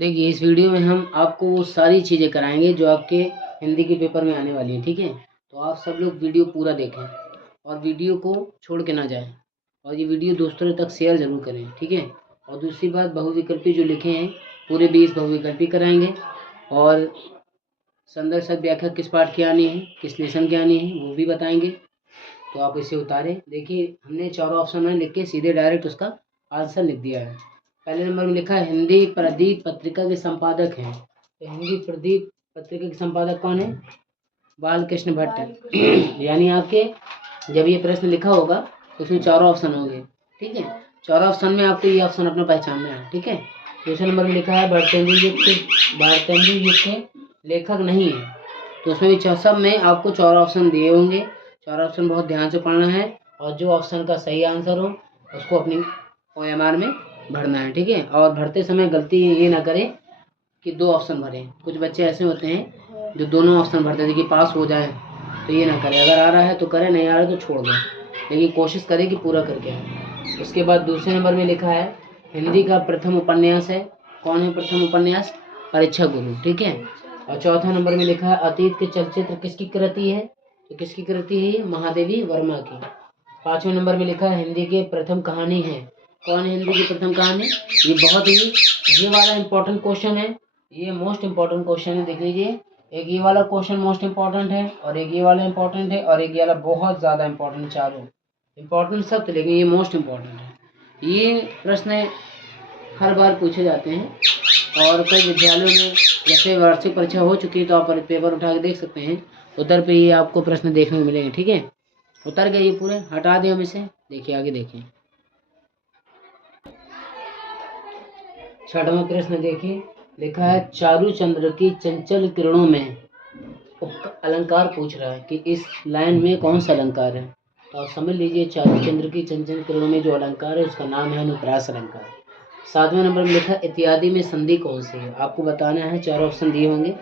देखिए इस वीडियो में हम आपको वो सारी चीज़ें कराएंगे जो आपके हिंदी के पेपर में आने वाली हैं, ठीक है। तो आप सब लोग वीडियो पूरा देखें और वीडियो को छोड़ के ना जाएं और ये वीडियो दोस्तों तक शेयर ज़रूर करें, ठीक है। और दूसरी बात, बहुविकल्पी जो लिखे हैं पूरे 20 बहुविकल्पी कराएंगे और संदर्भ शब्द व्याख्या किस पाठ की आनी है, किस लेसन की आनी है वो भी बताएंगे। तो आप इसे उतारें। देखिए हमने चारों ऑप्शन में लिख के सीधे डायरेक्ट उसका आंसर लिख दिया है। पहले नंबर में लिखा है हिंदी प्रदीप पत्रिका के संपादक हैं। तो हिंदी प्रदीप पत्रिका के संपादक कौन है? बालकृष्ण भट्ट। यानी आपके जब ये प्रश्न लिखा होगा तो उसमें चारों ऑप्शन होंगे, ठीक है। चारों ऑप्शन में आपको ये ऑप्शन अपना पहचानना है, ठीक है। दूसरे नंबर में लिखा है भारतेंदु युग के लेखक नहीं है। तो उसमें भी सब में आपको चारों ऑप्शन दिए होंगे। चारों ऑप्शन बहुत ध्यान से पढ़ना है और जो ऑप्शन का सही आंसर हो उसको अपनी OMR में भरना है, ठीक है। और भरते समय गलती ये ना करें कि 2 ऑप्शन भरें। कुछ बच्चे ऐसे होते हैं जो दोनों ऑप्शन भरते हैं कि पास हो जाए, तो ये ना करें। अगर आ रहा है तो करें, नहीं आ रहा है तो छोड़ दें, लेकिन कोशिश करें कि पूरा करके आए। उसके बाद दूसरे नंबर में लिखा है हिंदी का प्रथम उपन्यास है। कौन है प्रथम उपन्यास? परीक्षा गुरु, ठीक है। और चौथा नंबर में लिखा है अतीत के चलचित्र किसकी कृति है? तो किसकी कृति है ये? महादेवी वर्मा की। 5वें नंबर में लिखा है हिंदी के प्रथम कहानी है। कौन है हिंदी की प्रथम कहानी? ये बहुत ही ये वाला इम्पोर्टेंट क्वेश्चन है, ये मोस्ट इम्पोर्टेंट क्वेश्चन है। देख लीजिए, एक ये वाला क्वेश्चन मोस्ट इम्पोर्टेंट है और एक ये वाला इम्पोर्टेंट है और एक ये वाला बहुत ज़्यादा इम्पोर्टेंट। चारों इम्पोर्टेंट सब थे, लेकिन ये मोस्ट इम्पोर्टेंट है। ये प्रश्न हर बार पूछे जाते हैं और कई विद्यालयों में जैसे वार्षिक परीक्षा हो चुकी है तो आप पेपर उठा के देख सकते हैं, उधर पे ये आपको प्रश्न देखने को मिलेंगे, ठीक है। उतर गए ये पूरे, हटा दें हम इसे। देखिए आगे देखें, 6वां प्रश्न देखिए, लिखा है चारू चंद्र की चंचल किरणों में अलंकार पूछ रहा है कि इस लाइन में कौन सा अलंकार है। तो आप समझ लीजिए चारू चंद्र की चंचल किरणों में जो अलंकार है उसका नाम है अनुप्रास अलंकार। 7वें नंबर में लिखा इत्यादि में संधि कौन सी है, आपको बताना है। 4 ऑप्शन दिए होंगे,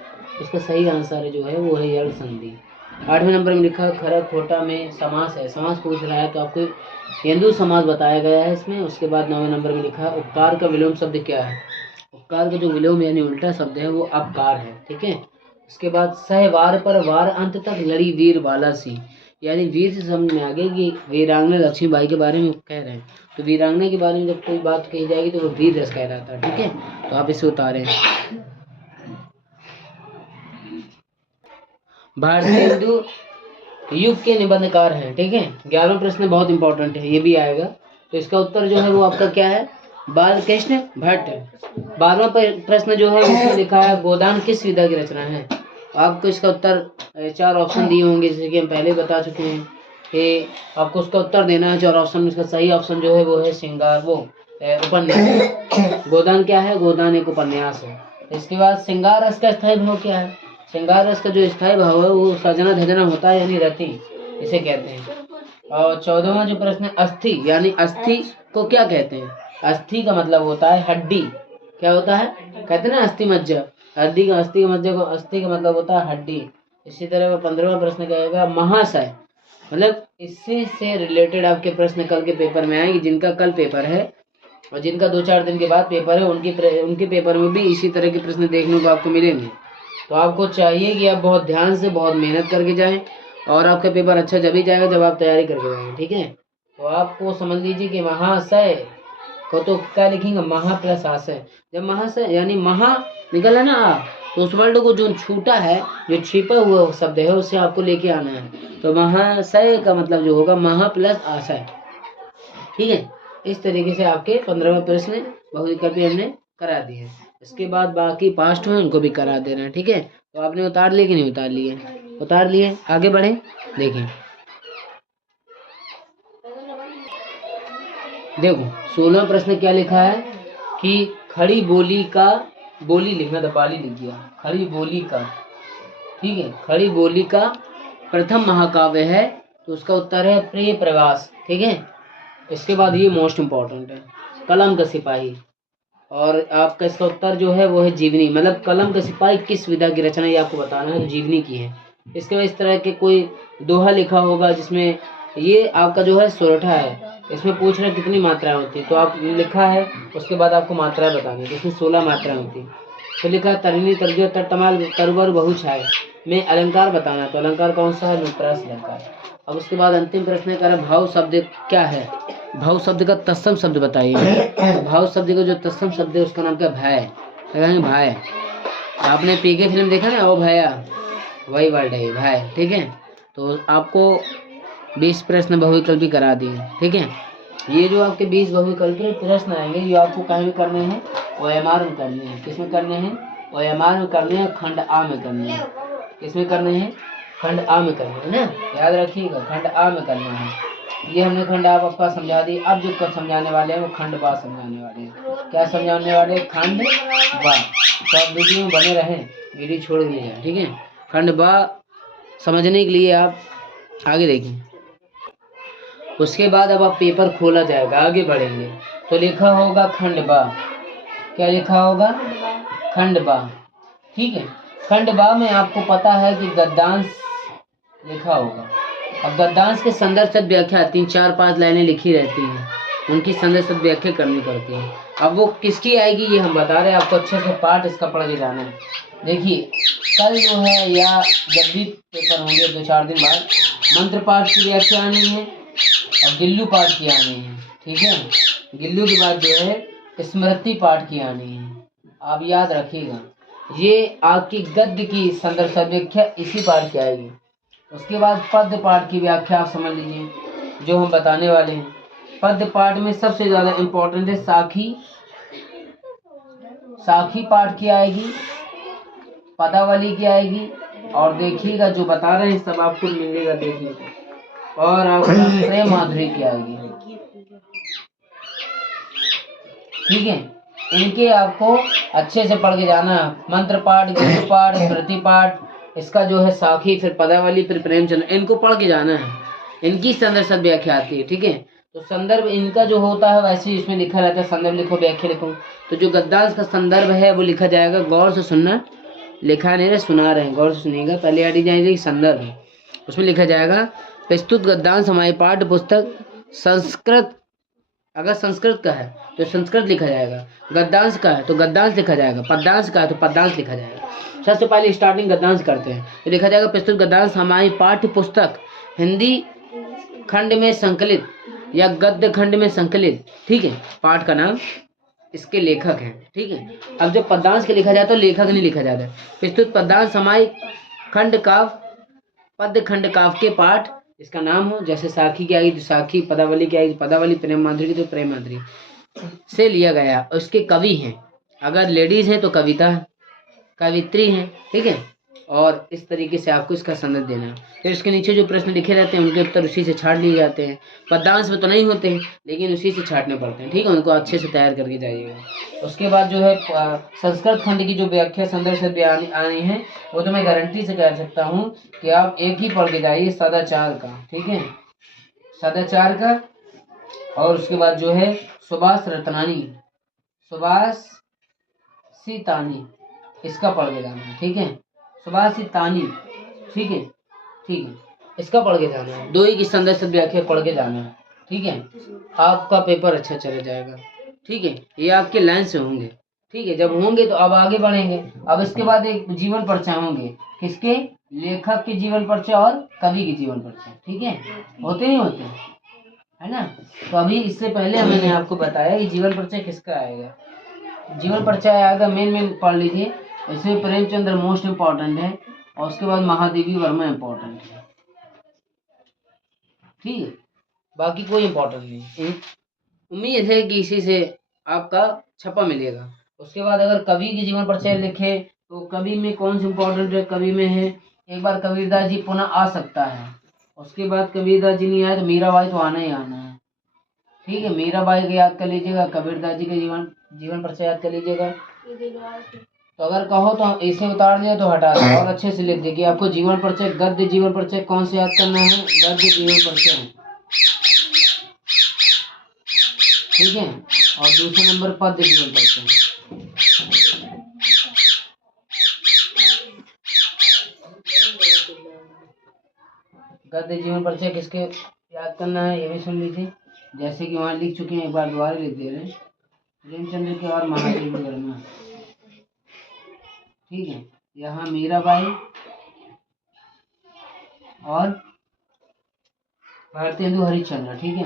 उसका सही आंसर जो है वो है यड़ संधि। 8वें नंबर में लिखा खरा खोटा में समास है। समास पूछ रहा है तो आपको हिंदू समास बताया गया है इसमें। उसके बाद 9वें नंबर में लिखा उपकार का विलोम शब्द क्या है? उपकार का जो विलोम यानी उल्टा शब्द है वो अपकार है, ठीक है। उसके बाद सहवार पर वार अंत तक लड़ी वीर बाला सी, यानी वीर से समझ में आ गया कि वीरांगना लक्ष्मीबाई के बारे में कह रहे हैं। तो वीरांगना के बारे में जब कोई बात कही जाएगी तो वो वीर रस कहलाता है, ठीक है। तो आप इसे उतारें। भारतेंदु युग के निबंधकार हैं, ठीक है। 11वां प्रश्न बहुत इंपॉर्टेंट है, ये भी आएगा। तो इसका उत्तर जो है वो आपका क्या है? बालकृष्ण भट्ट। 12वां प्रश्न जो है उसमें लिखा है गोदान किस विधा की रचना है। आपको इसका उत्तर 4 ऑप्शन दिए होंगे, जैसे कि हम पहले बता चुके हैं कि आपको उसका उत्तर देना है 4 ऑप्शन में। इसका सही ऑप्शन जो है वो है श्रृंगार उपन्यास। गोदान क्या है? गोदान एक उपन्यास है। इसके बाद श्रृंगार रस का स्थायी भाव क्या है? श्रृंगार रस का जो स्थायी भाव है वो सजना धजना होता है, यानी रति इसे कहते हैं। और 14वां जो प्रश्न है अस्थि, यानी अस्थि को क्या कहते हैं? अस्थि का मतलब होता है हड्डी। क्या होता है? कहते हैं ना अस्थि मज्जा, हड्डी का अस्थि का मज्जा को अस्थि का मतलब होता है हड्डी। इसी तरह 15वां प्रश्न कहेगा महाशय, मतलब इससे से रिलेटेड आपके प्रश्न कल के पेपर में आएंगे। जिनका कल पेपर है और जिनका 2-4 दिन के बाद पेपर है उनके पेपर में भी इसी तरह के प्रश्न देखने को आपको मिलेंगे। तो आपको चाहिए कि आप बहुत ध्यान से बहुत मेहनत करके जाएं और आपका पेपर अच्छा जब ही जाएगा जब आप तैयारी करके जाएंगे, ठीक है। तो आपको समझ लीजिए कि महाशय को तो क्या लिखेंगे? महा प्लस आशय। जब महाशय यानी महा निकला ना तो उस वर्ड को जो छूटा है, जो छिपा हुआ शब्द है उसे आपको लेके आना है। तो महाशय का मतलब जो होगा महा प्लस आशय, ठीक है। इस तरीके से आपके 15वें प्रश्न बहुविकल्पी हमने करा दिए हैं। इसके बाद बाकी पास्ट में उनको भी करा देना है, ठीक है। तो आपने उतार लिए कि नहीं उतार लिए? उतार लिए। आगे बढ़े, देखें। देखो 16वां प्रश्न क्या लिखा है कि खड़ी बोली का, बोली लिखना था, बाली लिख दिया, खड़ी बोली का, ठीक है। खड़ी बोली का प्रथम महाकाव्य है तो उसका उत्तर है प्रिय प्रवास, ठीक है। इसके बाद ये मोस्ट इम्पोर्टेंट है कलम का सिपाही, और आपका इसका उत्तर जो है वो है जीवनी। मतलब कलम का सिपाही किस विधा की रचना, ये आपको बताना है, तो जीवनी की है। इसके बाद इस तरह के कोई दोहा लिखा होगा जिसमें ये आपका जो है सोरठा है, इसमें पूछ रहे कितनी मात्राएं होती, तो आप लिखा है उसके बाद आपको मात्राएं बतानी है। इसमें 16 मात्राएं होती। तो लिखा तरिणी तरजो तमाल तरवर बहु छाए में अलंकार बताना, तो अलंकार कौन सा है? अनुप्रास अलंकार। अब उसके बाद अंतिम प्रश्न कह रहा भाव शब्द क्या है? भाव शब्द का तत्सम शब्द बताइए। भाव शब्द का जो तत्सम शब्द है उसका नाम क्या? भय। कहेंगे भय। आपने पीके फिल्म देखा ना, ओ भैया, वही वर्ड है भय। ठीक है, तो आपको 20 प्रश्न बहुविकल्पी करा दिए। ठीक है, ये जो आपके 20 बहुविकल्पी प्रश्न आएंगे ये आपको कहीं भी करने हैं, OMR में करने हैं। किसमें करने हैं? OMR में करने हैं, खंड आ में करने हैं। किसमें करने हैं? खंड आ में करने हैं ना, याद रखिएगा, खंड आ में करना है। ये हमने खंड आपका समझा दी। अब जो कर समझाने वाले हैं वो खंड बा समझाने वाले हैं। क्या समझाने वाले हैं? खंड बा। तो आप वीडियो में बने रहें, वीडियो छोड़ नहीं जाए। ठीक है, खंड बा समझने के लिए आप आगे देखें। उसके बाद अब आप पेपर खोला जाएगा, आगे बढ़ेंगे तो लिखा होगा खंड बा। क्या लिखा होगा? खंड बा। ठीक है, खंड बा में आपको पता है कि गद्यांश लिखा होगा। अब गद्यांश के संदर्भ से व्याख्या 3, 4, 5 लाइनें लिखी रहती हैं, उनकी संदर्भ से व्याख्या करनी पड़ती है। अब वो किसकी आएगी ये हम बता रहे हैं आपको, अच्छे से पाठ इसका पढ़ के जाना है। देखिए कल जो है या जब भी पेपर होंगे 2-4 दिन बाद मंत्र पाठ की व्याख्या आनी है और गिल्लू पाठ की आनी है। ठीक है, गिल्लू के बाद जो है स्मृति पाठ की आनी है। आप याद रखिएगा, ये आपकी गद्य की संदर्भ से व्याख्या इसी पाठ की आएगी। उसके बाद पद्य पाठ की व्याख्या आप समझ लीजिए जो हम बताने वाले हैं। पद्य पाठ में सबसे ज्यादा इम्पोर्टेंट है साखी। साखी पाठ की आएगी, पदावली की आएगी, और देखिएगा जो बता रहे हैं सब आपको मिलेगा, देखिएगा। और आपका प्रेम माधुरी की आएगी। ठीक है, इनके आपको अच्छे से पढ़ के जाना है। मंत्र पाठ, गिल्लू पाठ, स्मृति पाठ, इसका जो है साखी, फिर पदावली, फिर प्रेमचंद्र, इनको पढ़ के जाना है। इनकी संदर्भ सब व्याख्या आती है। ठीक है, तो संदर्भ इनका जो होता है वैसे ही इसमें लिखा रहता है, संदर्भ लिखो व्याख्या लिखो। तो जो गद्यांश का संदर्भ है वो लिखा जाएगा, गौर से सुनना, लिखा नहीं रहे, सुना रहे हैं, गौर से सुनिएगा। पहले आड़ी जाएगी संदर्भ, उसमें लिखा जाएगा प्रस्तुत गद्यांश हमारी पाठ्य पुस्तक संस्कृत, अगर संस्कृत का है तो संस्कृत लिखा जाएगा, गद्यांश का है तो गद्यांश लिखा जाएगा, पद्यांश का है तो पद्यांश लिखा जाएगा। सबसे पहले स्टार्टिंग गद्यांश करते हैं तो लिखा जाएगा प्रस्तुत गद्यांश हमारी पाठ्य पुस्तक हिंदी खंड में संकलित या गद्य खंड में संकलित। ठीक है, पाठ का नाम, इसके लेखक हैं। ठीक है, अब जब पद्यांश के लिखा जाता है तो लेखक नहीं लिखा जाता है। प्रस्तुत पद्यांश हमारी खंड काव्य, पद्य खंड काव्य के पाठ, इसका नाम हो, जैसे साखी की आएगी तो साखी, पदावली की आएगी पदावली, प्रेम माधुरी की तो प्रेम माधुरी से लिया गया। उसके कवि हैं, अगर लेडीज हैं तो कविता, कवित्री हैं। ठीक है, और इस तरीके से आपको इसका संदर्भ देना है। फिर इसके नीचे जो प्रश्न लिखे रहते हैं उनके उत्तर उसी से छाट लिए जाते हैं। पद्यांश में तो नहीं होते हैं लेकिन उसी से छाटने पड़ते हैं। ठीक है, उनको अच्छे से तैयार करके जाइएगा। उसके बाद जो है संस्कृत खंड की जो व्याख्या संदर्भ से आनी है वो तो मैं गारंटी से कह सकता हूँ कि आप एक ही पढ़ के जाइए, सदाचार का। ठीक है, सदाचार का। और उसके बाद जो है सुभाष रत्नानी, सुभाष सीतानी, इसका पढ़ के जाना है। ठीक है, सुभाष सीतानी। ठीक है, ठीक है, इसका पढ़ के जाना है। दो ही की संदर्भ से व्याख्या पढ़ के जाना है। ठीक है, आपका पेपर अच्छा चला जाएगा। ठीक है, ये आपके लाइन से होंगे। ठीक है, जब होंगे तो अब आगे बढ़ेंगे। अब इसके बाद एक जीवन परिचय होंगे, किसके? लेखक के जीवन परिचय और कवि के जीवन परिचय। ठीक है, होते ही होते हैं, है ना। तो अभी इससे पहले मैंने आपको बताया कि जीवन परिचय किसका आएगा। जीवन परिचय आएगा, मेन पढ़ लीजिए। इसमें प्रेमचंद्र मोस्ट इम्पोर्टेंट है और उसके बाद महादेवी वर्मा इम्पोर्टेंट है। ठीक है, बाकी कोई इम्पोर्टेंट नहीं। उम्मीद है कि इसी से आपका छपा मिलेगा। उसके बाद अगर कवि की जीवन परिचय लिखे तो कवि में कौन सा इम्पोर्टेंट है? कवि में है एक बार कबीरदास जी पुनः आ सकता है। उसके बाद कबीरदास जी नहीं आए तो मीराबाई तो आना ही आना है। ठीक है, मीराबाई को याद कर लीजिएगा, कबीरदास जी के जीवन परिचय याद कर लीजिएगा। तो अगर कहो तो इसे उतार दिया तो हटा दो और अच्छे से लिख देखिए। आपको जीवन परिचय, गद्य जीवन परिचय कौन से याद करना है? गद्य जीवन परिचय। ठीक है, और दूसरे नंबर पद्य जीवन परिचय। गद्य जीवन परिचय किसके याद करना है ये भी सुन लीजिए। जैसे कि वहाँ लिख चुके हैं, एक बार दोबारा लिख दे रहे हैं। प्रेमचंद्र के और महादेवी वर्मा। ठीक है। यहाँ मीराबाई और भारतेंदु हरिश्चंद्र, ठीक है।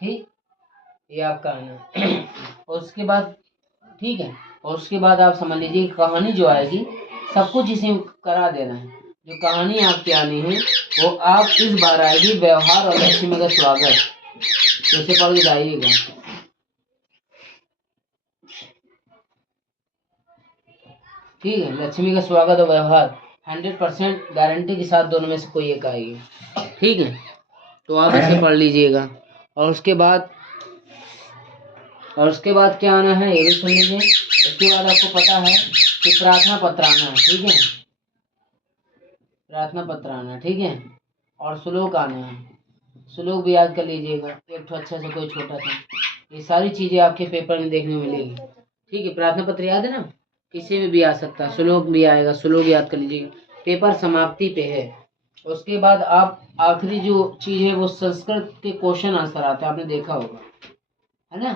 ठीक, ये आपका आना। और उसके बाद ठीक है, और उसके बाद आप समझ लीजिए कहानी जो आएगी सब कुछ इसी करा देना है। जो कहानी आपकी आनी है वो आप इस बार आएगी व्यवहार और लक्ष्मी का स्वागत, तो इसे पढ़ के जाइएगा। ठीक है, लक्ष्मी का स्वागत और व्यवहार 100% गारंटी के साथ दोनों में से कोई एक आएगी। ठीक है, तो आप इसे पढ़ लीजिएगा। और उसके बाद क्या आना है ये भी सुन लीजिए। उसके बाद आपको पता है कि प्रार्थना पत्र आना है, ठीक है। प्रार्थना पत्र आना है, ठीक है। और श्लोक आना है, श्लोक भी याद कर लीजिएगा, एक तो अच्छा से कोई छोटा सा। ये सारी चीजें आपके पेपर में देखने को मिलेगी। ठीक है, प्रार्थना पत्र याद है ना, किसी में भी आ सकता है, श्लोक भी आएगा, श्लोक याद कर लीजिएगा। पेपर समाप्ति पे है। उसके बाद आप आखिरी जो चीज है वो संस्कृत के क्वेश्चन आंसर आते हैं, आपने देखा होगा, है ना।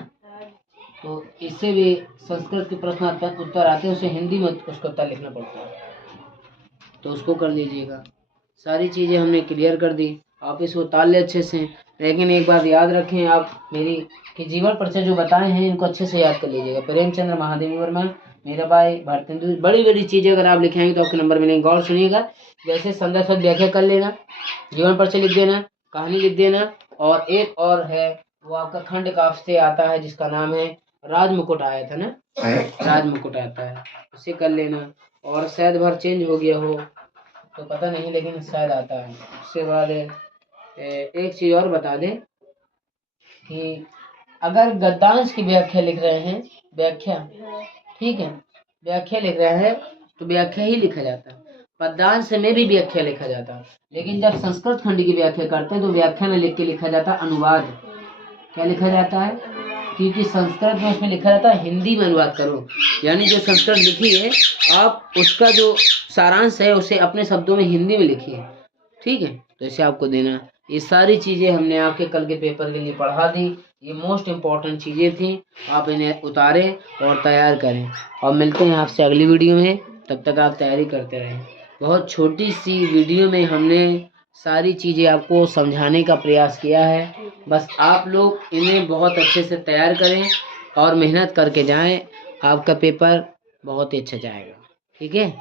तो इससे भी संस्कृत के प्रश्न उत्तर आते हैं, उसे हिंदी में उसका उत्तर लिखना पड़ता है, तो उसको कर लीजिएगा। सारी चीज़ें हमने क्लियर कर दी, आप इसको उतार ले अच्छे से। लेकिन एक बात याद रखें, आप मेरी कि जीवन परिचय जो बताए हैं इनको अच्छे से याद कर लीजिएगा। प्रेमचंद्र महादेवी वर्मा, मीराबाई, भारतेंदु, बड़ी बड़ी चीज़ें अगर आप लिखाएंगे तो आपके नंबर मिलेंगे। गौर सुनिएगा, जैसे संदर्भ व्याख्या कर लेना, जीवन परिचय लिख देना, कहानी लिख देना, और एक और है वो आपका खंड काव्य से आता है जिसका नाम है राजमुकुट आया था ना, राजमुकुट आता है, उसे कर लेना। और शायद भर चेंज हो गया हो तो पता नहीं, लेकिन शायद आता है। उसके बाद एक चीज और बता दें कि अगर गद्यांश की व्याख्या लिख रहे हैं, व्याख्या, ठीक है, व्याख्या लिख रहे हैं तो व्याख्या ही लिखा जाता है। पद्यांश में भी व्याख्या लिखा जाता है, लेकिन जब संस्कृत खंड की व्याख्या करते हैं तो व्याख्या में लिख के लिखा जाता है अनुवाद। क्या लिखा जाता है, क्योंकि संस्कृत में उसमें लिखा जाता है हिंदी में अनुवाद करो, यानी जो संस्कृत लिखी है आप उसका जो सारांश है उसे अपने शब्दों में हिंदी में लिखिए। ठीक है, तो इसे आपको देना। ये सारी चीज़ें हमने आपके कल के पेपर के लिए पढ़ा दी। ये मोस्ट इम्पॉर्टेंट चीज़ें थी, आप इन्हें उतारें और तैयार करें। और मिलते हैं आपसे अगली वीडियो में, तब तक आप तैयारी करते रहें। बहुत छोटी सी वीडियो में हमने सारी चीज़ें आपको समझाने का प्रयास किया है। बस आप लोग इन्हें बहुत अच्छे से तैयार करें और मेहनत करके जाएं, आपका पेपर बहुत ही अच्छा जाएगा। ठीक है।